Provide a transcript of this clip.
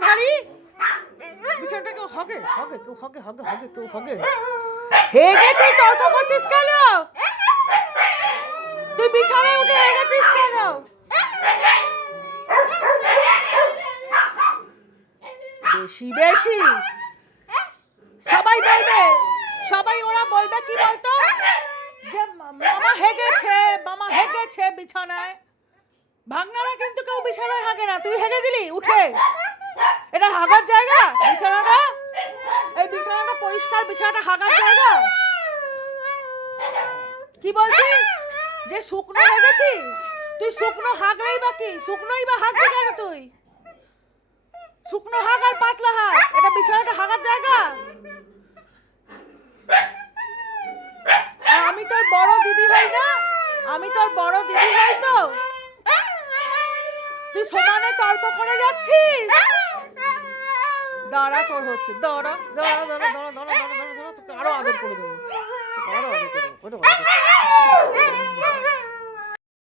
কর্ণধারী বিছানাটা কেউ হগে হগে কেউ হগে হগে হগে কেউ হগে হেগে তুই তর্ক করছিস কেন তুই বিছানায় উঠে হেগেছিস কেন বেশি বেশি সবাই বলবে সবাই ওরা বলবে কি বলতো যে মামা হেগেছে বিছানায় ভাগনারা কিন্তু কেউ বিছানায় হাগে না তুই হেগে দিলি উঠে এটা হাগার জায়গা বিছানাটা এই বিছানাটা পরিষ্কার বিছানাটা হাগার জায়গা কি বলছিস যে শুকনো হেগেছিস তুই শুকনো হাগলেই বা কি শুকনোই বা হাগবি কেন তুই শুকনো হাগ আর পাতলা হাগ এটা বিছানাটা হাগার জায়গা আমি তোর বড় দিদি হই না আমি তোর বড় দিদি হই তো তুই সমানে তর্ক করে যাচ্ছিস দাঁড়া তোর হচ্ছে দাঁড়া দাঁড়া দাঁড়া দাঁড়া দাঁড়া দাঁড়া দাঁড়া তোকে আরো আদর করে দেবো আরো আদর করে দেবো